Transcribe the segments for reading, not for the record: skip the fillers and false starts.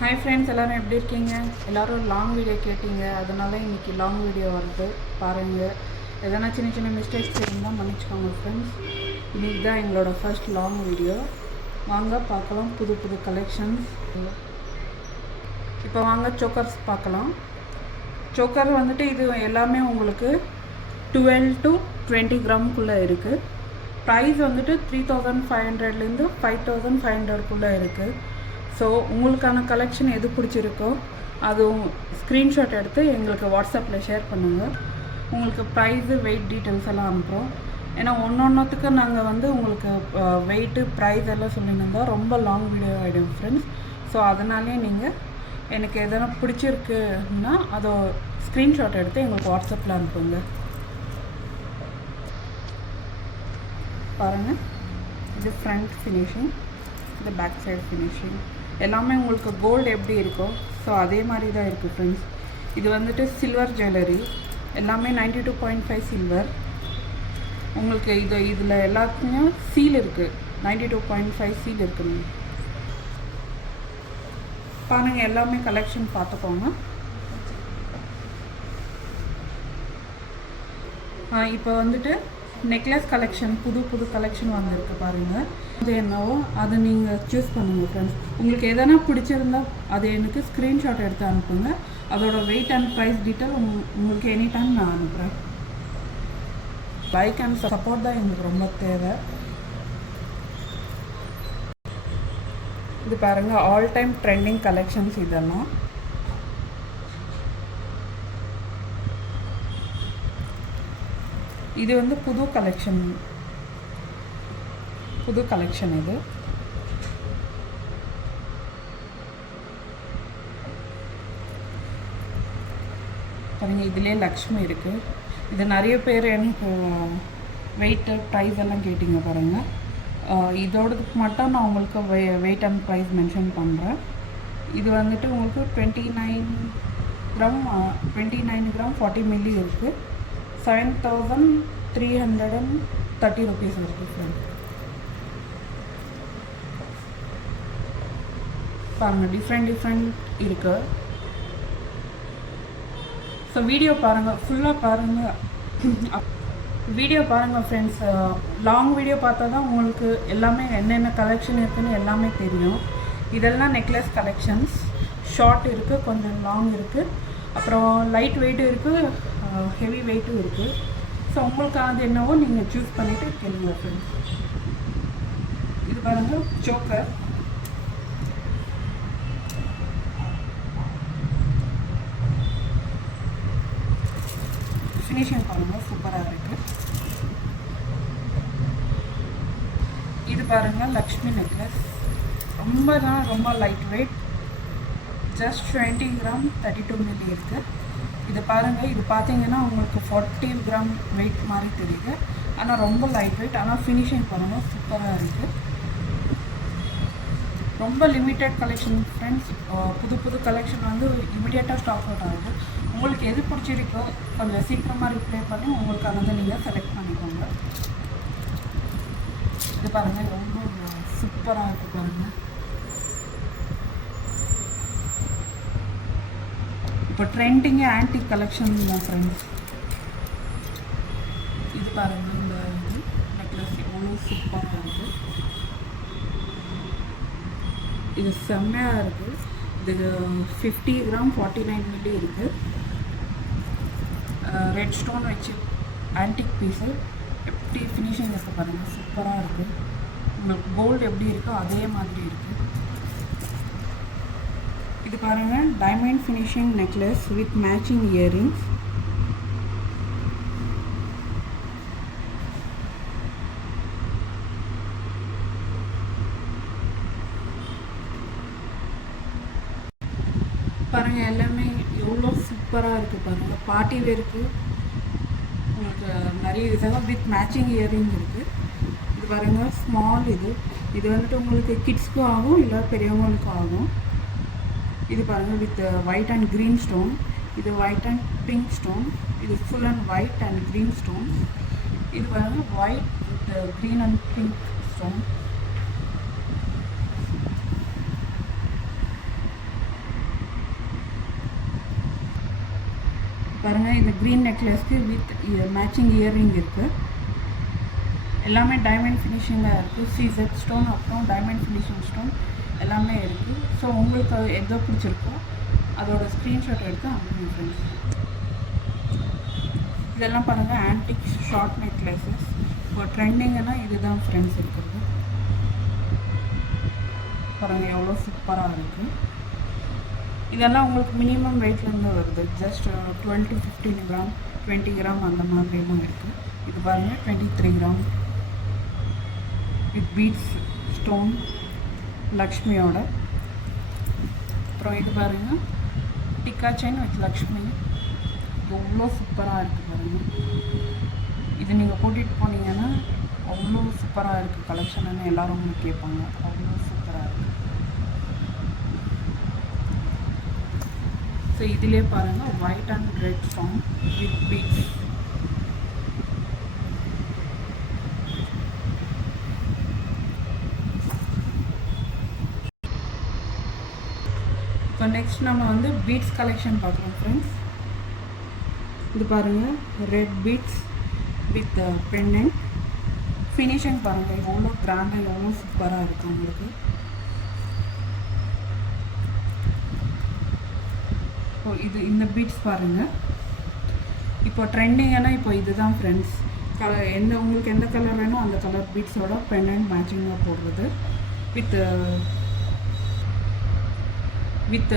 Hi friends, எல்லாரும் எப்படி இருக்கீங்க? எல்லாரும் லாங் வீடியோ கேட்டீங்க. அதனால இன்னைக்கு லாங் வீடியோ வருது. பாருங்க. எதனா சின்ன சின்ன மிஸ்டேக்ஸ் இருந்தால் மன்னிச்சுக்கோங்க ஃப்ரெண்ட்ஸ். இன்னைக்கு தான் எங்களோட ஃபர்ஸ்ட் லாங் வீடியோ. வாங்க பார்க்கலாம் புது புது கலெக்ஷன்ஸ். இப்போ வாங்க சோக்கர்ஸ் பார்க்கலாம். சோக்கர் வந்துட்டு இது எல்லாமே உங்களுக்கு 12 to 20 கிராமுக்குள்ளே இருக்குது. ப்ரைஸ் வந்துட்டு 3500லேருந்து 5500குள்ளே இருக்குது. ஸோ உங்களுக்கான கலெக்ஷன் எது பிடிச்சிருக்கோ அது ஸ்க்ரீன்ஷாட் எடுத்து எங்களுக்கு வாட்ஸ்அப்பில் ஷேர் பண்ணுங்கள். உங்களுக்கு ப்ரைஸு வெயிட் டீட்டெயில்ஸ் எல்லாம் அனுப்புகிறோம். ஏன்னா ஒன்றொன்றுத்துக்கு நாங்கள் வந்து உங்களுக்கு வெயிட்டு ப்ரைஸ் எல்லாம் சொல்லியிருந்தா ரொம்ப லாங் வீடியோ ஆகிடும் ஃப்ரெண்ட்ஸ். ஸோ அதனாலே நீங்கள் எனக்கு எதனா பிடிச்சிருக்குன்னா அதை ஸ்க்ரீன்ஷாட் எடுத்து எங்களுக்கு வாட்ஸ்அப்பில் அனுப்புங்க. பாருங்கள், இது ஃப்ரண்ட் ஃபினிஷிங், இது பேக் சைடு ஃபினிஷிங் எல்லாமே உங்களுக்கு கோல்டு எப்படி இருக்கோ ஸோ அதே மாதிரி தான் இருக்குது ஃப்ரெண்ட்ஸ். இது வந்துட்டு சில்வர் ஜுவல்லரி, எல்லாமே 92.5 சில்வர். உங்களுக்கு இதில் எல்லாத்துக்குமே சீல் இருக்குது, 92.5 சீல் இருக்குங்க. பாருங்கள், எல்லாமே கலெக்ஷன் பார்த்துக்கோங்க. இப்போ வந்துட்டு நெக்லஸ் கலெக்ஷன் புது கலெக்ஷன் வந்திருக்கு பாருங்கள். அது என்னவோ அதை நீங்கள் சூஸ் பண்ணுங்கள் ஃப்ரெண்ட்ஸ். உங்களுக்கு எதனா பிடிச்சிருந்தா அது எனக்கு ஸ்க்ரீன்ஷாட் எடுத்து அனுப்புங்க. அதோட வெயிட் அண்ட் ப்ரைஸ் டீட்டெயில் உங்களுக்கு எனி டைம் நான் அனுப்புகிறேன். லைக் அண்ட் சப்போர்ட் தான் எங்களுக்கு ரொம்ப தேவை. இது பாருங்கள், ஆல் டைம் ட்ரெண்டிங் கலெக்ஷன்ஸ் இதெல்லாம். இது வந்து புது கலெக்ஷன் இது. பாருங்க, இதுலேயே லக்ஷ்மி இருக்குது. இது நிறைய பேர் எனக்கு வெயிட்டு ப்ரைஸ் எல்லாம் கேட்டிங்க பாருங்கள். இதோடதுக்கு மட்டும் நான் உங்களுக்கு வெயிட் அண்ட் ப்ரைஸ் மென்ஷன் பண்ணுறேன். இது வந்துட்டு உங்களுக்கு 29 கிராம் 40 மில்லி இருக்குது. 7330 rupees இருக்குது ஃப்ரெண்ட். பாருங்கள், டிஃப்ரெண்ட் இருக்குது. ஸோ வீடியோ பாருங்கள், ஃபுல்லாக பாருங்கள். வீடியோ பாருங்கள் ஃப்ரெண்ட்ஸ். லாங் வீடியோ பார்த்தா தான் உங்களுக்கு எல்லாமே என்னென்ன கலெக்ஷன் இருக்குதுன்னு எல்லாமே தெரியும். இதெல்லாம் நெக்லஸ் கலெக்ஷன்ஸ். ஷார்ட் இருக்குது, கொஞ்சம் லாங் இருக்குது, அப்புறம் லைட் வெயிட்டும் இருக்குது, ஹெவி வெயிட்டும் இருக்குது. ஸோ உங்களுக்கு அது என்னவோ நீங்கள் சூஸ் பண்ணிவிட்டு கேளுங்க ஃப்ரெண்ட்ஸ். இது பாருங்கள், சோக்கர். ஃபினிஷிங் பாருங்கள், சூப்பராக இருக்குது. இது பாருங்கள், லக்ஷ்மி நெக்லஸ். ரொம்ப light weight, just 20 gram 32 milli இருக்குது. இது பாருங்கள், இது பார்த்தீங்கன்னா உங்களுக்கு 40 கிராம் வெயிட் மாதிரி தெரியுது, ஆனால் ரொம்ப லைட் வெயிட். ஆனால் ஃபினிஷிங் பாருங்கள், சூப்பராக இருக்குது. ரொம்ப லிமிட்டட் கலெக்ஷன் ஃப்ரெண்ட்ஸ். புது கலெக்ஷன் வந்து இமிடியேட்டாக ஸ்டாக் அவுட் ஆகுது. உங்களுக்கு எது பிடிச்சிருக்கோ கொஞ்சம் சீக்கிரமாக ரிப்ளை பண்ணி உங்களுக்கு அதை நீங்கள் செலக்ட் பண்ணிக்கோங்க. இது பாருங்கள், ரொம்ப சூப்பராக இருக்குது பாருங்கள். இப்போ ட்ரெண்டிங்கே ஆன்டிக் கலெக்ஷன் தான் ஃப்ரெண்ட்ஸ். இது பாருங்கள், இந்த இது நெக்லஸ் எவ்வளோ சூப்பராக இருக்குது. இது செம்மையாக இருக்குது. இது 50 கிராம் 49 மில்லி இருக்குது. ரெட் ஸ்டோன் வச்சு ஆன்டிக் பீஸு. எப்படி ஃபினிஷிங் இருக்குது பாருங்கள், சூப்பராக இருக்குது. உங்களுக்கு கோல்டு எப்படி இருக்கோ அதே மாதிரி இருக்குது. இது பாருங்கள், diamond finishing necklace with matching earrings. பாருங்கள், எல்லாமே எவ்வளோ சூப்பராக இருக்குது பாருங்கள். பார்ட்டி வேருக்கு உங்களுக்கு நிறைய இதெல்லாம் வித் மேட்சிங் இயரிங் இருக்குது. இது பாருங்கள், ஸ்மால். இது வந்துட்டு உங்களுக்கு கிட்ஸ்க்கும் ஆகும், இல்லை பெரியவங்களுக்கும் ஆகும். இது பாருங்கள், with white and green stone. இது ஒயிட் அண்ட் பிங்க் ஸ்டோன். இது full and white and green stone. இது பாருங்கள், white with green and pink stone. பாருங்கள், இந்த க்ரீன் நெக்லஸ்க்கு வித் மேட்சிங் இயரிங் இருக்குது. எல்லாமே டைமண்ட் ஃபினிஷிங்காக இருக்குது. சீசட் ஸ்டோன் அப்புறம் டைமண்ட் ஃபினிஷிங் ஸ்டோன் எல்லாமே இருக்குது. ஸோ உங்களுக்கு எதோ பிடிச்சிருக்கோ அதோட ஸ்க்ரீன்ஷாட் எடுத்து அனுப்புங்க ஃப்ரெண்ட்ஸ். இதெல்லாம் பாருங்கள், ஆன்டிக் ஷார்ட் நெக்லஸஸ். இப்போ ட்ரெண்டிங்கன்னா இதுதான் ஃப்ரெண்ட்ஸ் இருக்கிறது. பாருங்கள் எவ்வளோ சூப்பராக இருக்குது. இதெல்லாம் உங்களுக்கு மினிமம் வெயிட்லேருந்து வருது. ஜஸ்ட் 12 to 15 கிராம் 20 கிராம் அந்த மாதிரியும் இருக்குது. இது பாருங்கள் 23 கிராம் வித் பீட்ஸ் ஸ்டோன் லக்ஷ்மியோட. அப்புறம் இது பாருங்கள், டிக்கா செயின் வித் லக்ஷ்மி. எவ்வளோ சூப்பராக இருக்குது பாருங்கள். இது நீங்கள் கூட்டிகிட்டு போனீங்கன்னா அவ்வளோ சூப்பராக இருக்குது கலெக்ஷன்னு எல்லோரும் உங்களுக்கு கேட்பாங்க. அவ்வளோ சூப்பராக இருக்குது. ஸோ இதிலே பாருங்கள், white and red stone with beads. இப்போ நெக்ஸ்ட் நம்ம வந்து பீட்ஸ் கலெக்ஷன் பார்க்குறோம் ஃப்ரெண்ட்ஸ். இது பாருங்கள், red beads with pendant finishing பாருங்கள் எவ்வளோ கிராண்டாக எவ்வளோ சூப்பராக இருக்குது உங்களுக்கு. இப்போ இந்த பீட்ஸ் பாருங்கள், இப்போ ட்ரெண்டிங்கான இப்போ இதுதான் ஃப்ரெண்ட்ஸ். உங்களுக்கு எந்த கலர் வேணும் அந்த கலர் பீட்ஸோட பெண்டன்ட் மேட்சிங்காக போடுறது வித்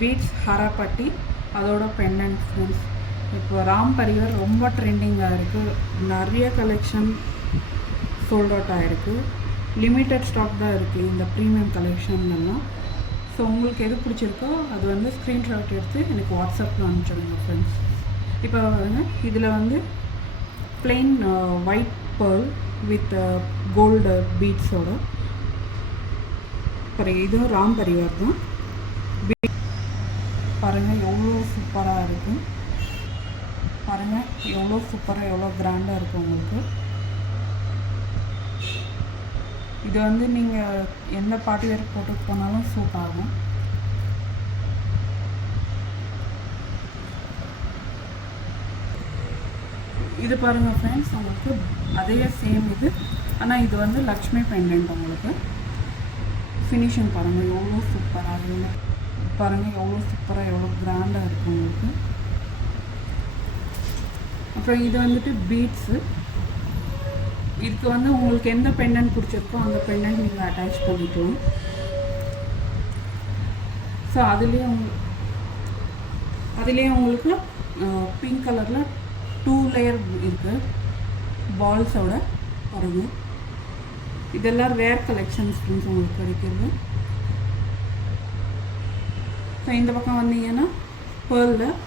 பீட்ஸ் ஹராப்பட்டி அதோட பெண்டன்ட் ஃப்ரெண்ட்ஸ். இப்போ ராம் பரிவார் ரொம்ப ட்ரெண்டிங்காக இருக்குது. நிறைய கலெக்ஷன் சோல்ட் அவுட் ஆகிருக்கு. லிமிட்டட் ஸ்டாக் தான் இருக்குது இந்த ப்ரீமியம் கலெக்ஷன்லாம். ஸோ உங்களுக்கு எது பிடிச்சிருக்கோ அது வந்து ஸ்க்ரீன்ஷாட் எடுத்து எனக்கு வாட்ஸ்அப்பில் அனுப்பிச்சிடுங்க ஃப்ரெண்ட்ஸ். இப்போ வந்து இதில் வந்து plain white pearl with gold beads-ஓட. அப்புறம் இதுவும் ராம் பரிவார் தான். பாருங்கள் எவ்வளோ சூப்பராக இருக்குது. பாருங்கள் எவ்வளோ சூப்பராக எவ்வளோ கிராண்டாக இருக்குது உங்களுக்கு. இது வந்து நீங்கள் எந்த பார்ட்டி வேர் போட்டு போனாலும் சூட் ஆகும். இது பாருங்கள் ஃப்ரெண்ட்ஸ், உங்களுக்கு அதே சேம் இது. ஆனால் இது வந்து லக்ஷ்மி பெண்டன்ட் உங்களுக்கு. ஃபினிஷிங் பாருங்கள் எவ்வளோ சூப்பராக எவ்வளோ பாருங்கள் எவ்வளோ சூப்பராக எவ்வளோ கிராண்டாக இருக்குது உங்களுக்கு. அப்புறம் இது வந்துட்டு பீட்ஸு. இதுக்கு வந்து உங்களுக்கு எந்த பெண்டன்ட் பிடிச்சிருக்கோ அந்த பெண்டன்ட் நீங்கள் அட்டாச் பண்ணிக்கலாம். ஸோ அதுலேயே உங்களுக்கு பிங்க் கலரில் 2 லேயர் இருக்குது பால்ஸோட பாருங்கள். இதெல்லாம் ரேர் கலெக்ஷன்ஸ் ஃப்ரெண்ட்ஸ் உங்களுக்கு கிடைக்கிறது. ஸோ இந்த பக்கம் வந்தீங்கன்னா பேர்லில்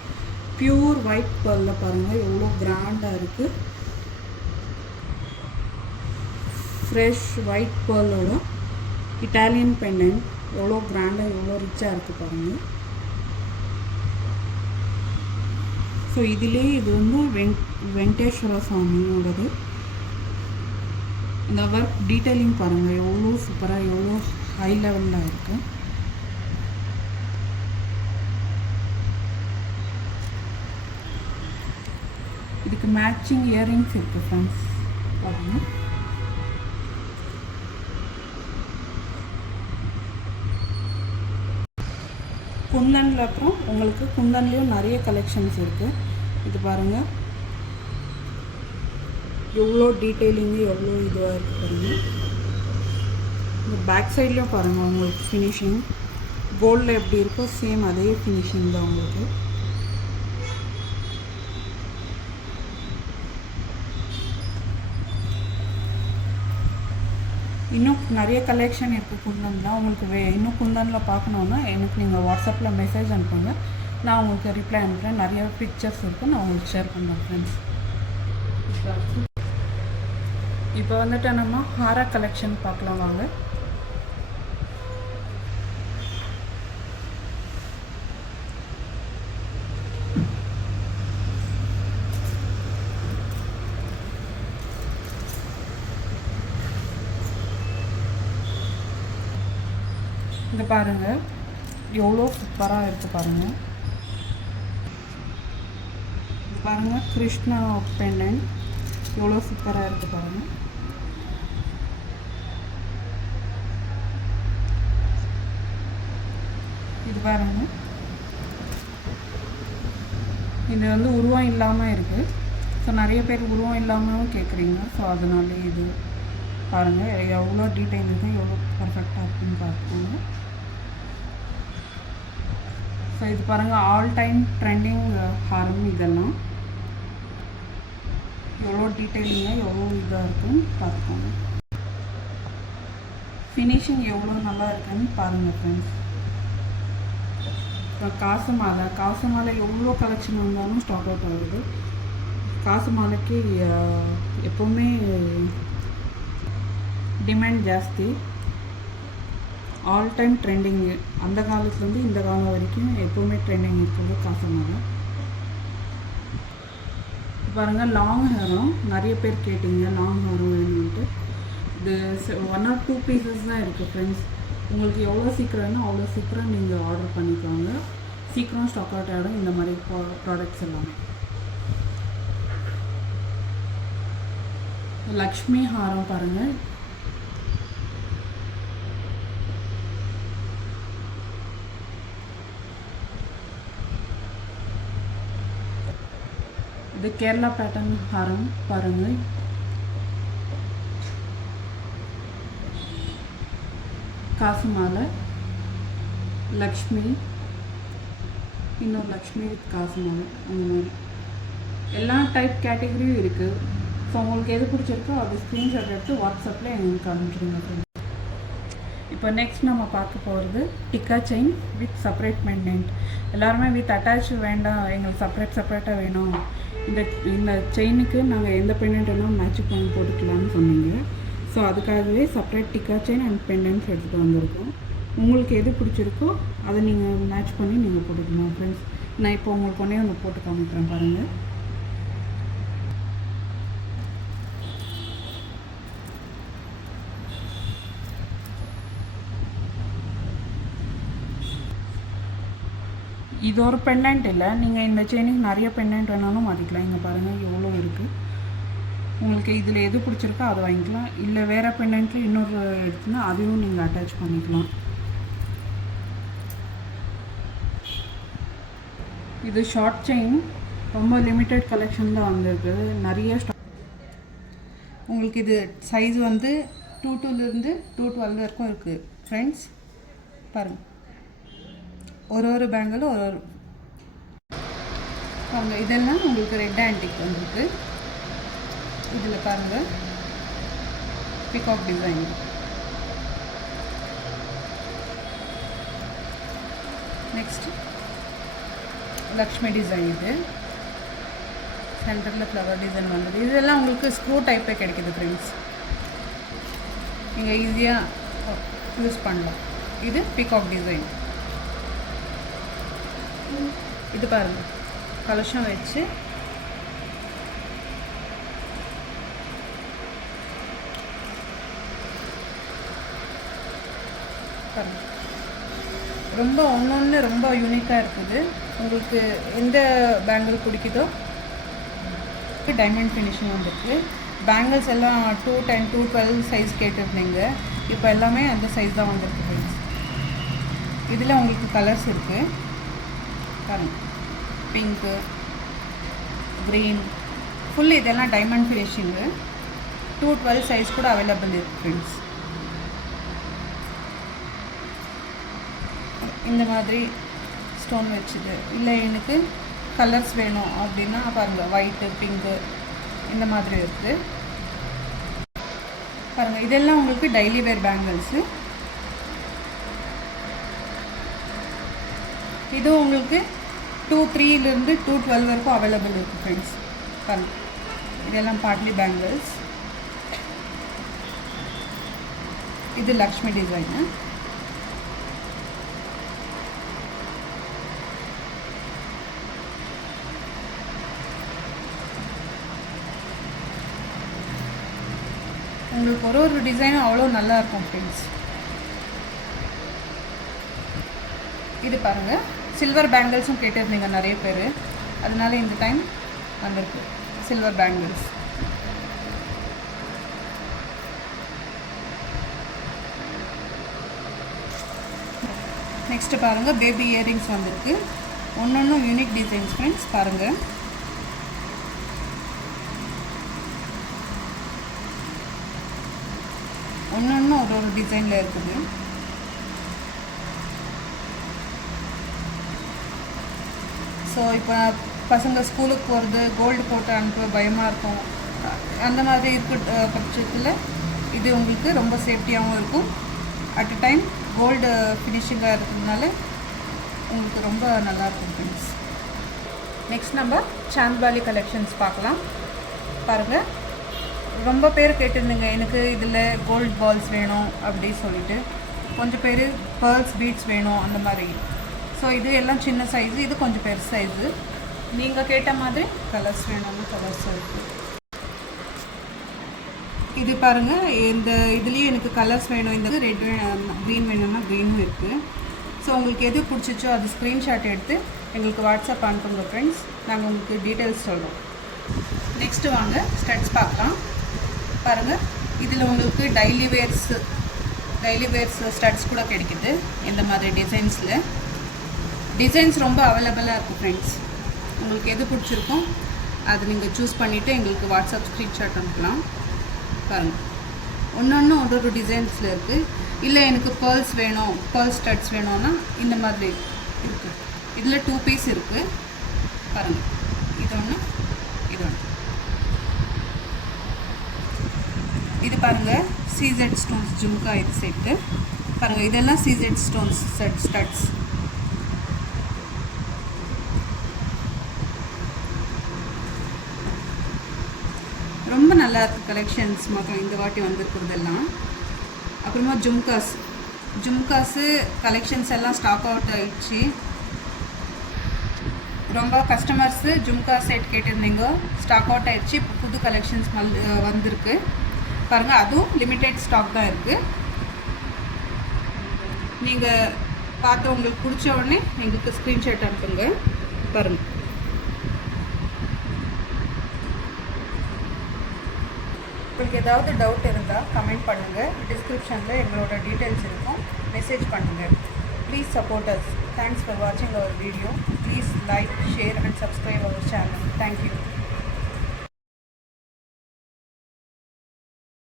பியூர் ஒயிட் பேர்லில் பாருங்கள் எவ்வளோ கிராண்டாக இருக்குது. ஃப்ரெஷ் ஒயிட் பேர்லோட இட்டாலியன் பெண்டன்ட் எவ்வளோ கிராண்டாக எவ்வளோ ரிச்சாக இருக்குது பாருங்கள். ஸோ இதிலே இது வந்து வெங்கடேஸ்வர சுவாமியோடது. இந்த ஒர்க் டீட்டெயிலிங் பாருங்கள் எவ்வளோ சூப்பராக எவ்வளோ ஹை லெவலில் இருக்குது. இதுக்கு மேட்சிங் இயரிங்ஸ் இருக்குது ஃப்ரெண்ட்ஸ் பாருங்கள். குந்தனில் அப்புறம் உங்களுக்கு குந்தன்லேயும் நிறைய கலெக்ஷன்ஸ் இருக்குது. இது பாருங்கள் எவ்வளோ டீட்டெயிலிங்கு எவ்வளோ இதுவாக இருக்குது பாருங்கள். இந்த பேக் சைட்லேயும் பாருங்கள் உங்களுக்கு ஃபினிஷிங் கோல்டில் எப்படி இருக்கோ சேம் அதே ஃபினிஷிங் தான் உங்களுக்கு. இன்னும் நிறைய கலெக்ஷன் இருக்குது குந்தனில். உங்களுக்கு இன்னும் குந்தனில் பார்க்கணுன்னா எனக்கு நீங்கள் வாட்ஸ்அப்பில் மெசேஜ் அனுப்புங்க, நான் உங்களுக்கு ரிப்ளை அனுப்புகிறேன். நிறைய பிக்சர்ஸ் இருக்குது, நான் உங்களுக்கு ஷேர் பண்ணுறேன் ஃப்ரெண்ட்ஸ். இப்போ வந்துட்டு நம்ம ஹாரா கலெக்ஷன் பார்க்கலாம் வாங்க. இங்கே பாருங்கள் எவ்வளோ சூப்பராக இருக்குது பாருங்கள். பாருங்கள் கிருஷ்ணா பெண்டன்ட் எவ்வளோ சூப்பராக இருக்குது பாருங்கள். இது பாருங்கள், இது வந்து உருவம் இல்லாமல் இருக்குது. ஸோ நிறைய பேர் உருவம் இல்லாமலும் கேட்குறீங்க. ஸோ அதனால இது பாருங்கள் எவ்வளோ டீட்டெயில் இருக்குது, எவ்வளோ பர்ஃபெக்டாக இருக்குன்னு பார்த்துக்கோங்க. ஸோ இது பாருங்கள் ஆல் டைம் ட்ரெண்டிங் ஹாரம். இதெல்லாம் எவ்வளோ டீட்டெயிலிங்காக எவ்வளோ இதாக இருக்குன்னு பார்த்துக்கோங்க. ஃபினிஷிங் எவ்வளோ நல்லா இருக்குன்னு பாருங்கள் ஃப்ரெண்ட்ஸ். இப்போ காசு மாலை எவ்வளோ கலெக்ஷன் வந்தாலும் ஸ்டாக் அவுட் ஆகுது. காசு மாலைக்கு எப்போவுமே டிமாண்ட் ஜாஸ்தி. ஆல் டைம் ட்ரெண்டிங்கு, அந்த காலத்துலேருந்து இந்த காலம் வரைக்கும் எப்போவுமே ட்ரெண்டிங் இருக்கிறது காசு மாலை. பாருங்கள் லாங் ஹேரும் நிறைய பேர் கேட்டிங்க, லாங் ஹேரும் வேணும்ன்ட்டு. இது 1 or 2 பீசஸ் தான் இருக்குது ஃப்ரெண்ட்ஸ். உங்களுக்கு எவ்வளோ சீக்கிரம் வேணும் அவ்வளோ சீக்கிரம் நீங்கள் ஆர்டர் பண்ணிக்கோங்க. சீக்கிரம் ஸ்டாக் அவுட் ஆகிடும் இந்த மாதிரி ப்ராடக்ட்ஸ் எல்லாமே. லக்ஷ்மி ஹாரம் பாருங்கள், இது கேரளா பேட்டர்ன் ஹாரம் பாருங்கள். காசு மாலை, லக்ஷ்மி, இன்னொரு லக்ஷ்மி வித் காசு மாலை, அந்த மாதிரி எல்லா டைப் கேட்டகரியும் இருக்குது. ஸோ உங்களுக்கு எது பிடிச்சிருக்கோ அது ஸ்க்ரீன்ஷாட் எடுத்து வாட்ஸ்அப்பில் எங்களுக்கு அனுப்பிச்சிடுங்க. இப்போ நெக்ஸ்ட் நம்ம பார்க்க போகிறது tikka chain with separate pendant. எல்லாருமே வித் அட்டாச் வேண்டாம், எங்களுக்கு செப்பரேட்டாக வேணும், இந்த செயினுக்கு நாங்கள் எந்த பெண்டன்ட் வேணாலும் மேட்ச் பண்ணி போட்டுக்கலாம்னு சொன்னீங்க. ஸோ அதுக்காகவே செப்பரேட் டிக்கா செயின் அண்ட் பெண்டன்ட்ஸ் எடுத்துகிட்டு வந்திருக்கோம். உங்களுக்கு எது பிடிச்சிருக்கோ அதை நீங்கள் மேட்ச் பண்ணி நீங்கள் போட்டுக்கலாம் ஃப்ரெண்ட்ஸ். நான் இப்போ உங்களுக்கு ஒன்று போட்டு காமிக்கிறேன் பாருங்கள். இது ஒரு பெண்டன்ட் இல்லை, நீங்கள் இந்த செயினுக்கு நிறைய பெண்டன்ட் வேணாலும் மாற்றிக்கலாம். இங்கே பாருங்கள் எவ்வளோ இருக்குது. உங்களுக்கு இதில் எது பிடிச்சிருக்கோ அதை வாங்கிக்கலாம். இல்லை வேறு பெண்டன்ட்டில் இன்னொரு எடுத்துனா அதையும் நீங்கள் அட்டாச் பண்ணிக்கலாம். இது ஷார்ட் செயின், ரொம்ப லிமிட்டட் கலெக்ஷன் தான் வந்திருக்கு. நிறைய உங்களுக்கு இது சைஸ் வந்து 2 to 12 வரைக்கும் இருக்குது ஃப்ரெண்ட்ஸ். பாருங்கள் ஒரு பேங்கிலும் ஒரு பாருங்கள். இதெல்லாம் உங்களுக்கு ரெட் ஆன்டிக் வந்துருக்கு. இதில் பாருங்கள் peacock design. Next Lakshmi design. இது சென்டரில் ஃப்ளவர் டிசைன் வந்தது. இதெல்லாம் உங்களுக்கு ஸ்க்ரூ டைப்பே கிடைக்கிது ஃப்ரெண்ட்ஸ், நீங்கள் ஈஸியாக யூஸ் பண்ணலாம். இது பிகாக் டிசைன். இது பாருங்கள் கலசம் வச்சு பாருங்கள், ரொம்ப ஒன்று ரொம்ப யூனிக்காக இருக்குது. உங்களுக்கு எந்த பேங்கிள் பிடிக்குதோ. டைமண்ட் ஃபினிஷிங் வந்துருக்கு. பேங்கிள்ஸ் எல்லாம் 210 to 12 சைஸ் கேட்டிருந்தீங்க. இப்போ எல்லாமே அந்த சைஸ் தான் வந்துருக்கு ஃப்ரெண்ட்ஸ். இதில் உங்களுக்கு கலர்ஸ் இருக்குது பாருங்கள், பிங்க்கு, க்ரீன், ஃபுல் இதெல்லாம் டைமண்ட் ஃபினிஷிங்கு. 212 சைஸ் கூட அவைலபிள் இருக்குது ஃப்ரெண்ட்ஸ். இந்த மாதிரி ஸ்டோன் வச்சுது. இல்லை எனக்கு கலர்ஸ் வேணும் அப்படின்னா பாருங்கள், ஒயிட்டு, பிங்க்கு, இந்த மாதிரி இருக்குது பாருங்கள். இதெல்லாம் உங்களுக்கு டெய்லி வேர் பேங்கிள்ஸு. இது உங்களுக்கு 2-3 212 வரைக்கும் அவைலபிள் இருக்குது ஃப்ரெண்ட்ஸ். பாருங்கள் இதெல்லாம் பார்ட்லி பேங்கிள்ஸ். இது லக்ஷ்மி டிசைனு. உங்களுக்கு ஒரு டிசைனும் அவ்வளோ நல்லா இருக்கும் ஃப்ரெண்ட்ஸ். இது பாருங்கள், சில்வர் பேங்கிள்ஸும் கேட்டிருந்தீங்க நிறைய பேர், அதனால இந்த டைம் வந்திருக்கு சில்வர் பேங்கிள்ஸ். நெக்ஸ்ட்டு பாருங்கள், பேபி இயரிங்ஸ் வந்திருக்கு. ஒன்றும் யூனிக் டிசைன்ஸ் ஃப்ரெண்ட்ஸ். பாருங்கள், ஒன்று ஒரு டிசைனில் இருக்குது. ஸோ இப்போ பசங்க ஸ்கூலுக்கு போகிறது, கோல்டு போட்டு அனுப்ப பயமாக இருக்கும். அந்த மாதிரி இருக்க பட்சத்தில் இது உங்களுக்கு ரொம்ப சேஃப்டியாகவும் இருக்கும். அட் அ டைம் கோல்டு ஃபினிஷிங்காக இருக்கிறதுனால உங்களுக்கு ரொம்ப நல்லாயிருக்கும் ஃப்ரெண்ட்ஸ். நெக்ஸ்ட் நம்ம சாந்த்வாலி கலெக்ஷன்ஸ் பார்க்கலாம். பாருங்கள், ரொம்ப பேர் கேட்டிருந்தீங்க எனக்கு இதில் கோல்டு பால்ஸ் வேணும் அப்படி சொல்லிட்டு. கொஞ்சம் பேர் பேர்ல்ஸ் பீட்ஸ் வேணும் அந்த மாதிரி. ஸோ இது எல்லாம் சின்ன சைஸு, இது கொஞ்சம் பெரிய சைஸு. நீங்கள் கேட்ட மாதிரி கலர்ஸ் வேணும்னு கலர்ஸ் இருக்குது. இது பாருங்கள், இந்த இதுலேயும் எனக்கு கலர்ஸ் வேணும். இந்த ரெட் க்ரீன் வேணும்னா க்ரீனும் இருக்குது. ஸோ உங்களுக்கு எது பிடிச்சிச்சோ அது ஸ்க்ரீன்ஷாட் எடுத்து எங்களுக்கு வாட்ஸ்அப் அனுப்புங்க ஃப்ரெண்ட்ஸ். நாங்கள் உங்களுக்கு டீட்டெயில்ஸ் சொல்கிறோம். நெக்ஸ்ட்டு வாங்க ஸ்டட்ஸ் பார்க்கலாம். பாருங்கள், இதில் உங்களுக்கு டெய்லி வேர்ஸ் ஸ்டட்ஸ் கூட கிடைக்குது. இந்த மாதிரி டிசைன்ஸ் ரொம்ப அவைலபிளாக இருக்குது ஃப்ரெண்ட்ஸ். உங்களுக்கு எது பிடிச்சிருக்கோ அது நீங்கள் சூஸ் பண்ணிவிட்டு எங்களுக்கு வாட்ஸ்அப் ஸ்க்ரீன்ஷாட் அனுப்பலாம். பாருங்கள், ஒன்று ஒரு டிசைன்ஸில் இருக்குது. இல்லை எனக்கு பேர்ல்ஸ் வேணும், பேர்ல் ஸ்டட்ஸ் வேணும்னா இந்த மாதிரி இருக்குது. இதில் 2 பீஸ் இருக்குது. பாருங்கள், இது ஒன்று. இது பாருங்கள், CZ ஸ்டோன்ஸ் ஜும்கா. இது செட்டு பாருங்கள், இதெல்லாம் CZ ஸ்டோன்ஸ் ஸ்டட்ஸ். ரொம்ப நல்லா இருக்குது கலெக்ஷன்ஸ் மக்கள் இந்த வாட்டி வந்திருக்கிறதெல்லாம். அப்புறமா ஜும்காஸு கலெக்ஷன்ஸ் எல்லாம் ஸ்டாக் அவுட் ஆகிடுச்சு. ரொம்ப கஸ்டமர்ஸு ஜும்கா செட் கேட்டிருந்தீங்க, ஸ்டாக் அவுட் ஆகிடுச்சு. இப்போ புது கலெக்ஷன்ஸ் வந்திருக்கு பாருங்கள். அதுவும் லிமிட்டெட் ஸ்டாக் தான் இருக்குது. நீங்கள் பார்த்து உங்களுக்கு பிடிச்ச உடனே எங்களுக்கு ஸ்க்ரீன்ஷாட் அனுப்புங்க. பாருங்கள், உங்களுக்கு ஏதாவது டவுட் இருந்தால் கமெண்ட் பண்ணுங்கள். டிஸ்கிரிப்ஷனில் எங்களோட டீட்டெயில்ஸ் இருக்கும், மெசேஜ் பண்ணுங்கள். Please support us. Thanks for வாட்சிங் our video. Please like, share and subscribe our channel. Thank you.